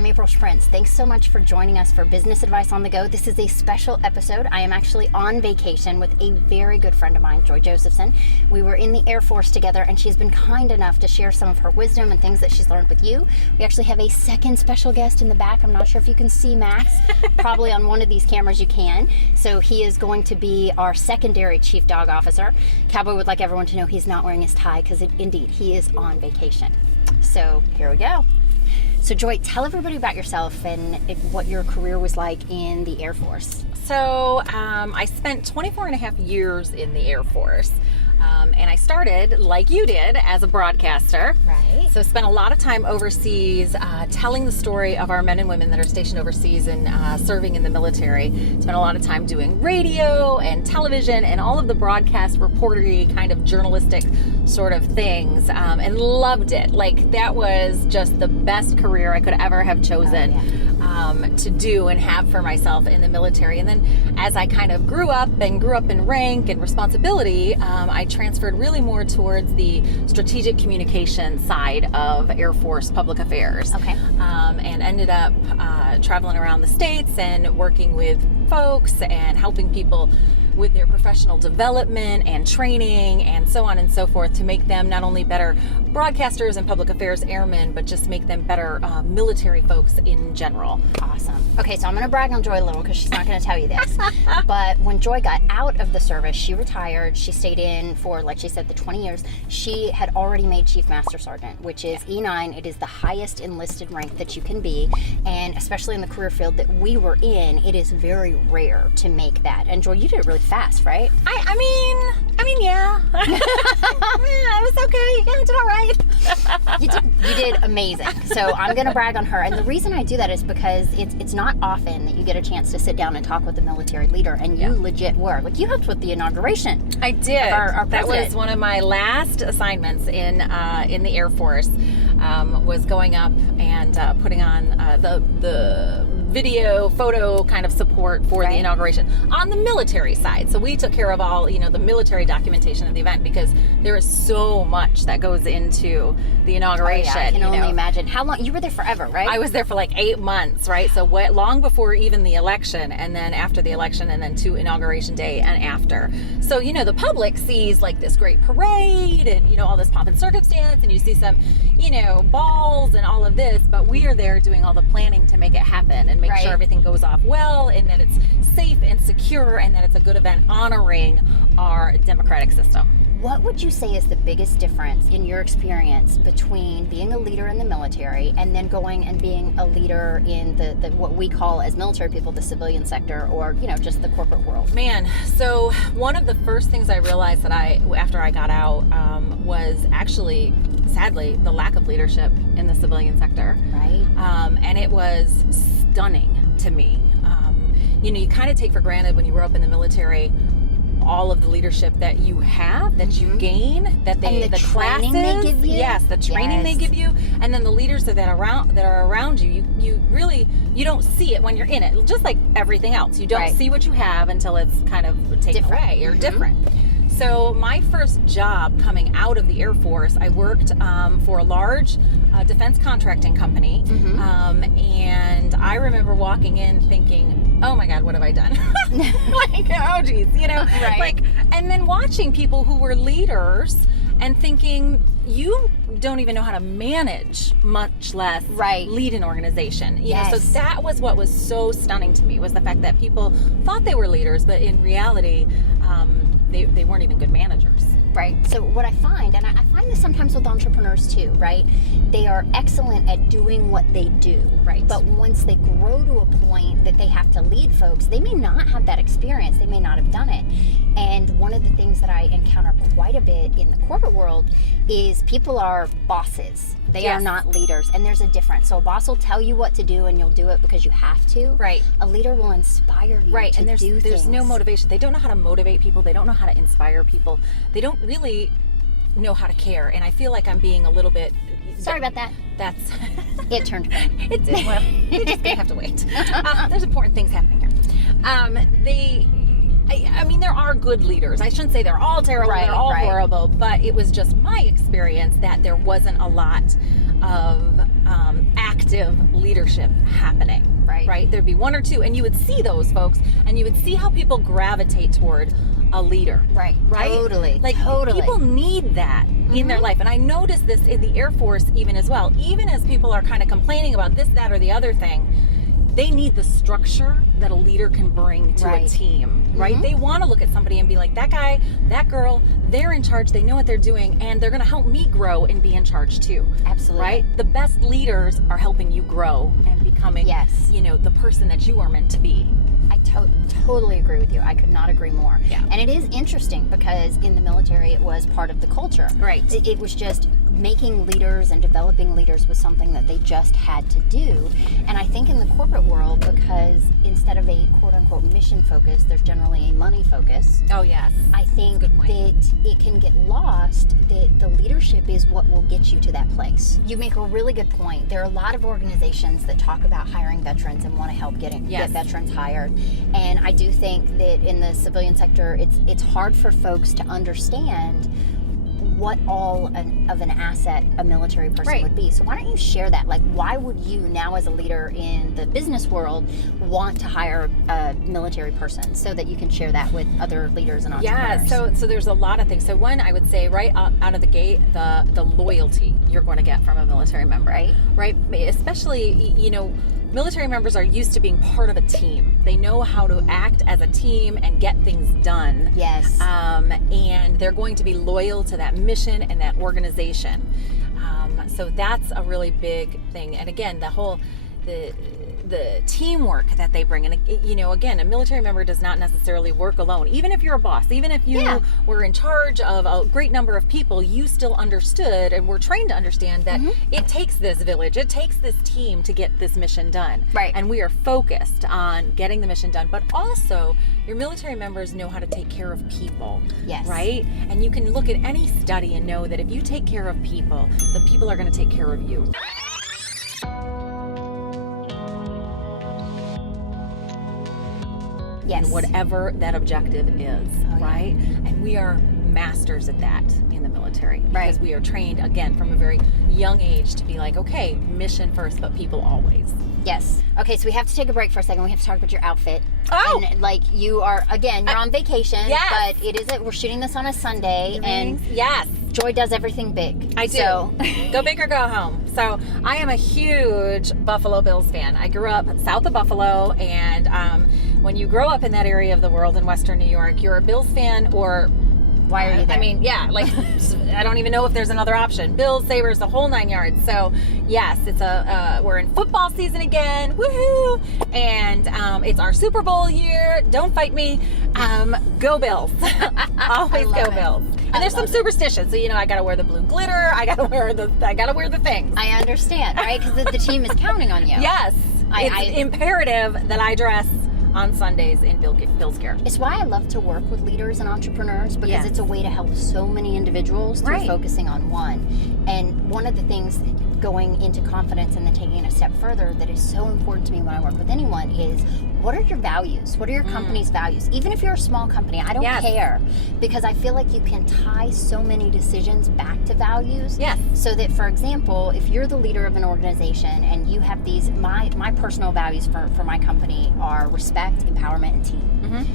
I'm April Sprintz. Thanks so much for joining us for Business Advice on the Go. This is a special episode. I am actually on vacation with a very good friend of mine, Josephson. We were in the Air Force together, and she's been kind enough to share some of her wisdom and things that she's learned with you. We actually have a second special guest in the back. I'm not sure if you can see Max. Probably on one of these cameras you can. So he is going to be our secondary chief dog officer. Cowboy would like everyone to know he's not wearing his tie because indeed he is on vacation. So here we go. So Joy, tell everybody about yourself and what your career was like in the Air Force. So I spent 24 and a half years in the Air Force. And I started, like you did, as a broadcaster. Right. So spent a lot of time overseas telling the story of our men and women that are stationed overseas and serving in the military. Spent a lot of time doing radio and television and all of the broadcast reportery kind of journalistic sort of things, and loved it. Like, that was just the best career I could ever have chosen. Oh, yeah. To do and have for myself in the military. And then as I kind of grew up in rank and responsibility, I transferred really more towards the strategic communication side of Air Force public affairs. Okay. And ended up traveling around the States and working with folks and helping people with their professional development and training and so on and so forth to make them not only better broadcasters and public affairs airmen, but just make them better military folks in general. Awesome. Okay, so I'm going to brag on Joy a little because she's not going to tell you this. But when Joy got out of the service, she retired. She stayed in for, like she said, the 20 years. She had already made Chief Master Sergeant, which is E9. It is the highest enlisted rank that you can be. And especially in the career field that we were in, it is very rare to make that. And Joy, you did it really fast, right? I mean, yeah. Yeah, it was okay. Yeah, I did all right. You did amazing. So I'm going to brag on her. And the reason I do that is because it's not often that you get a chance to sit down and talk with a military leader, and you legit were. Like, you helped with the inauguration. I did. Our that president. was one of my last assignments in the Air Force, was going up and putting on the video, photo kind of support for the inauguration on the military side. So we took care of all, the military documentation of the event because there is so much that goes into the inauguration. Oh, yeah. I can only imagine. How long? You were there forever, right? I was there for like 8 months, right? So long before even the election, and then after the election, and then to inauguration day and after. So, the public sees like this great parade and, all this pomp and circumstance, and you see some, balls and all of this, but we are there doing all the planning to make it happen and make sure everything goes off well and that it's safe and secure and that it's a good event honoring our democratic system. What would you say is the biggest difference in your experience between being a leader in the military and then going and being a leader in the what we call as military people the civilian sector, or just the corporate world? Man, so one of the first things I realized that after I got out was actually, sadly, the lack of leadership in the civilian sector. Right. And it was stunning to me. You kind of take for granted when you grow up in the military all of the leadership that you have, that you gain, that and the training classes, they give you. yes, the training they give you, and then the leaders that are around you. You don't see it when you're in it. Just like everything else, you don't see what you have until it's kind of taken away or different. So my first job coming out of the Air Force, I worked for a large defense contracting company, and I remember walking in thinking, oh my God, what have I done? Like, oh geez, like, and then watching people who were leaders and thinking, you don't even know how to manage, much less lead an organization. So that was what was so stunning to me, was the fact that people thought they were leaders, but in reality, they weren't even good managers. Right. So what I find, and I find this sometimes with entrepreneurs too, right? They are excellent at doing what they do. Right. But once they grow to a point that they have to lead folks, they may not have that experience. They may not have done it. And one of the things that I encounter quite a bit in the corporate world is people are bosses. They are not leaders, and there's a difference. So a boss will tell you what to do, and you'll do it because you have to. Right. A leader will inspire you to and do things. There's no motivation. They don't know how to motivate people. They don't know how to inspire people. They don't really know how to care. And I feel like I'm being a little bit... Sorry about that. That's... It turned green. It did. Well, you're just going to have to wait. There's important things happening here. I mean, there are good leaders. I shouldn't say they're all terrible, they're all horrible, but it was just my experience that there wasn't a lot of active leadership happening. Right? There'd be one or two, and you would see those folks, and you would see how people gravitate toward a leader. Right. Totally. Totally. People need that in their life. And I noticed this in the Air Force even as well. Even as people are kind of complaining about this, that, or the other thing, they need the structure that a leader can bring to a team, right? They want to look at somebody and be like, that guy, that girl, they're in charge, they know what they're doing, and they're going to help me grow and be in charge too. Absolutely. Right? The best leaders are helping you grow and becoming, the person that you are meant to be. I totally agree with you. I could not agree more. Yeah. And it is interesting because in the military, it was part of the culture. Right. It was just making leaders and developing leaders was something that they just had to do. And I think in the corporate world, because instead of a quote-unquote mission focus, there's generally a money focus. Oh, yes. I think that it can get lost that the leadership is what will get you to that place. You make a really good point. There are a lot of organizations that talk about hiring veterans and want to help get veterans hired. And I do think that in the civilian sector, it's hard for folks to understand what all of an asset a military person would be. So why don't you share that? Like, why would you now as a leader in the business world want to hire a military person so that you can share that with other leaders and entrepreneurs? Yeah, so there's a lot of things. So one, I would say right out of the gate, the loyalty you're going to get from a military member. Right? Especially, military members are used to being part of a team. They know how to act as a team and get things done. Yes. And they're going to be loyal to that mission and that organization. So that's a really big thing. And again, the teamwork that they bring. And, again, a military member does not necessarily work alone. Even if you're a boss, even if you were in charge of a great number of people, you still understood and were trained to understand that it takes this village, it takes this team to get this mission done. Right. And we are focused on getting the mission done. But also, your military members know how to take care of people. Yes. Right? And you can look at any study and know that if you take care of people, the people are going to take care of you. Yes. Whatever that objective is, right? And we are masters at that in the military because we are trained, again, from a very young age to be like, okay, mission first, but people always. Yes. Okay, so we have to take a break for a second. We have to talk about your outfit. Oh! And, you are, again, you're on vacation. Yes. But we're shooting this on a Sunday. And yes. Joy does everything big. I do. So. Go big or go home. So I am a huge Buffalo Bills fan. I grew up south of Buffalo, and when you grow up in that area of the world in Western New York, you're a Bills fan or... Why are you there? I mean, I don't even know if there's another option. Bills, Sabres, the whole 9 yards. So, yes, it's we're in football season again. Woohoo! And it's our Super Bowl year. Don't fight me. Go Bills. Always go Bills. And there's some superstitions. So, I got to wear the blue glitter. I got to wear the things. I understand, right? Because the team is counting on you. Yes. It's imperative that I dress on Sundays in Bill's gear. It's why I love to work with leaders and entrepreneurs, because it's a way to help so many individuals through focusing on one. And one of the things going into confidence and then taking it a step further that is so important to me when I work with anyone is, what are your values? What are your company's values? Even if you're a small company, I don't care, because I feel like you can tie so many decisions back to values. Yes. So that, for example, if you're the leader of an organization and you have these, my personal values for my company are respect, empowerment, and team.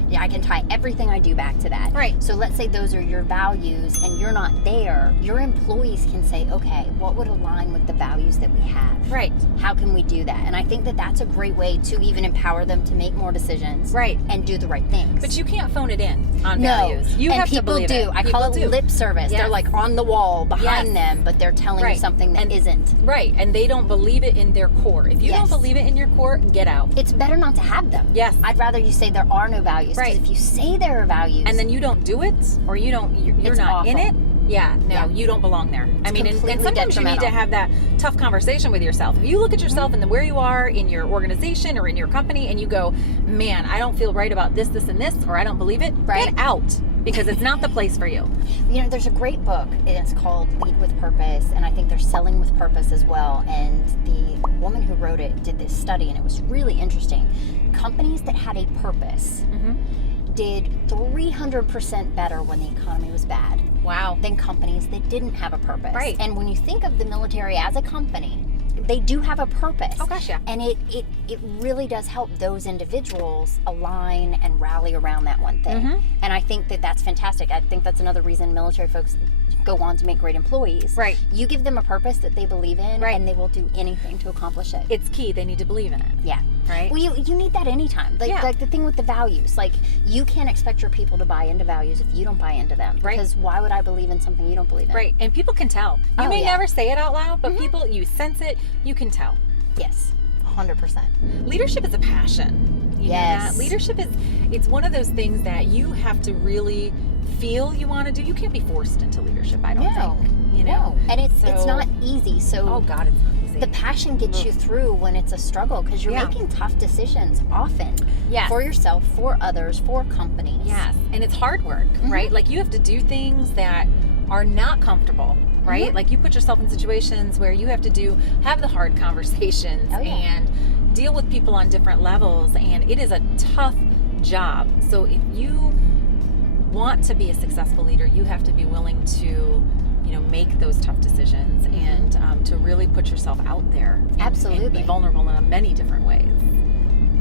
Yeah, I can tie everything I do back to that. Right. So let's say those are your values and you're not there, your employees can say, okay, what would align with the values that we have? Right. How can we do that? And I think that that's a great way to even empower them to make more decisions. Right. And do the right things. But you can't phone it in on values. You have to believe it. I call it lip service. They're like on the wall behind them, but they're telling you something that isn't. Right. And they don't believe it in their core. If you don't believe it in your core, get out. It's better not to have them. Yes. I'd rather you say there are no values. Right. Because if you say there are values and then you don't do it, or you're not awful. in it, you don't belong there. I mean, and sometimes you need to have that tough conversation with yourself. If you look at yourself and where you are in your organization or in your company and you go, man, I don't feel right about this, this, and this, or I don't believe it, get out, because it's not the place for you. There's a great book, and it's called Lead with Purpose, and I think there's Selling with Purpose as well. And the woman who wrote it did this study, and it was really interesting. Companies that had a purpose did 300% better when the economy was bad. Wow. Than companies that didn't have a purpose. Right. And when you think of the military as a company, they do have a purpose. Oh gosh, yeah. And it really does help those individuals align and rally around that one thing. And I think that that's fantastic. I think that's another reason military folks go on to make great employees. Right. You give them a purpose that they believe in, and they will do anything to accomplish it. It's key. They need to believe in it. Yeah. Right. Well, you need that anytime. Like the thing with the values. Like, you can't expect your people to buy into values if you don't buy into them. Right. Because why would I believe in something you don't believe in? Right. And people can tell. You may never say it out loud, but people, you sense it, you can tell. Yes. 100%. Leadership is a passion. You know that? Leadership it's one of those things that you have to really feel you want to do. You can't be forced into leadership, I don't think. You know? No. And it's not easy. So oh God, it's not easy. The passion gets you through when it's a struggle, because you're making tough decisions often. Yes. For yourself, for others, for companies. Yes. And it's hard work, right? Like, you have to do things that are not comfortable, right? Like, you put yourself in situations where you have to have the hard conversations and deal with people on different levels, and it is a tough job. So if you want to be a successful leader, you have to be willing to, make those tough decisions and to really put yourself out there. Absolutely. And be vulnerable in many different ways.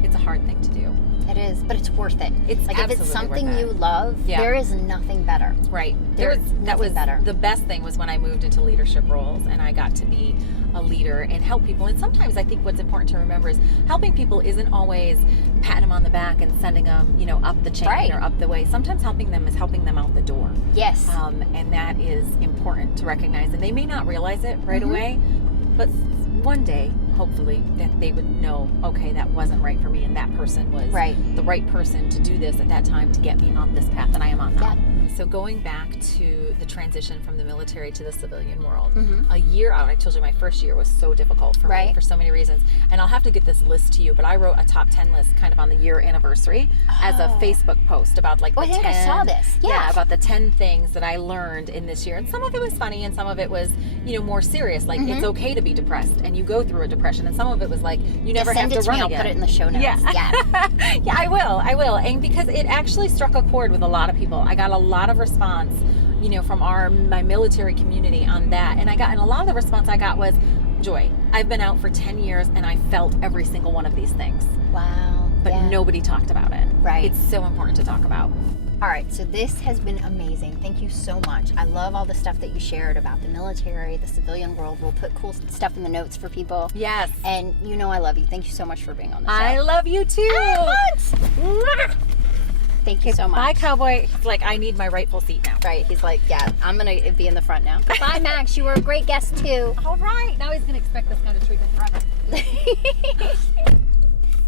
It's a hard thing to do. It is, but it's worth it. It's like, if it's something you love, there is nothing better. Right. That was better. The best thing was when I moved into leadership roles and I got to be a leader and help people. And sometimes I think what's important to remember is helping people isn't always patting them on the back and sending them, up the chain or up the way. Sometimes helping them is helping them out the door. Yes. And that is important to recognize. And they may not realize it right away, but one day, hopefully, that they would know, okay, that wasn't right for me, and that person was the right person to do this at that time to get me on this path that I am on now. So going back to the transition from the military to the civilian world, a year out, I told you my first year was so difficult for me for so many reasons. And I'll have to get this list to you, but I wrote a top 10 list kind of on the year anniversary as a Facebook post about like I think I saw this. Yeah, about the 10 things that I learned in this year. And some of it was funny and some of it was, more serious. Like, it's okay to be depressed and you go through a depression. And some of it was like, you never have to run again. I'll put it in the show notes. Yeah, I will. And because it actually struck a chord with a lot of people. I got a lot of response, from my military community on that. And a lot of the response I got was, Joy, I've been out for 10 years and I felt every single one of these things. Wow. But nobody talked about it. Right. It's so important to talk about. All right, so this has been amazing. Thank you so much. I love all the stuff that you shared about the military, the civilian world. We'll put cool stuff in the notes for people. Yes. And I love you. Thank you so much for being on the show. I love you too. Thank you so much. Bye, cowboy. He's like, I need my rightful seat now. Right. He's like, I'm going to be in the front now. Bye, Max. You were a great guest too. All right. Now he's going to expect this kind of treatment forever.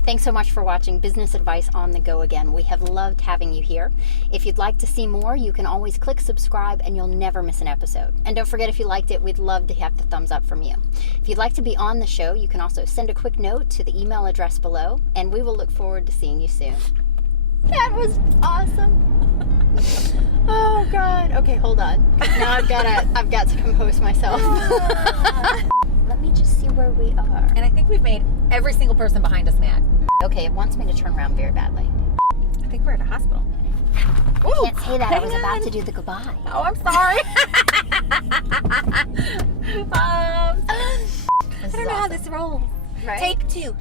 Thanks so much for watching Business Advice on the Go again. We have loved having you here. If you'd like to see more, you can always click subscribe and you'll never miss an episode. And don't forget, if you liked it, we'd love to have the thumbs up from you. If you'd like to be on the show, you can also send a quick note to the email address below, and we will look forward to seeing you soon. That was awesome. Oh God. Okay, hold on. Now I've got to compose myself. Let me just see where we are. And I think we've made every single person behind us mad. Okay, it wants me to turn around very badly. I think we're at a hospital. I can't say that. I was about to do the goodbye. Oh, I'm sorry. I don't know how this rolls. Right? Take 2.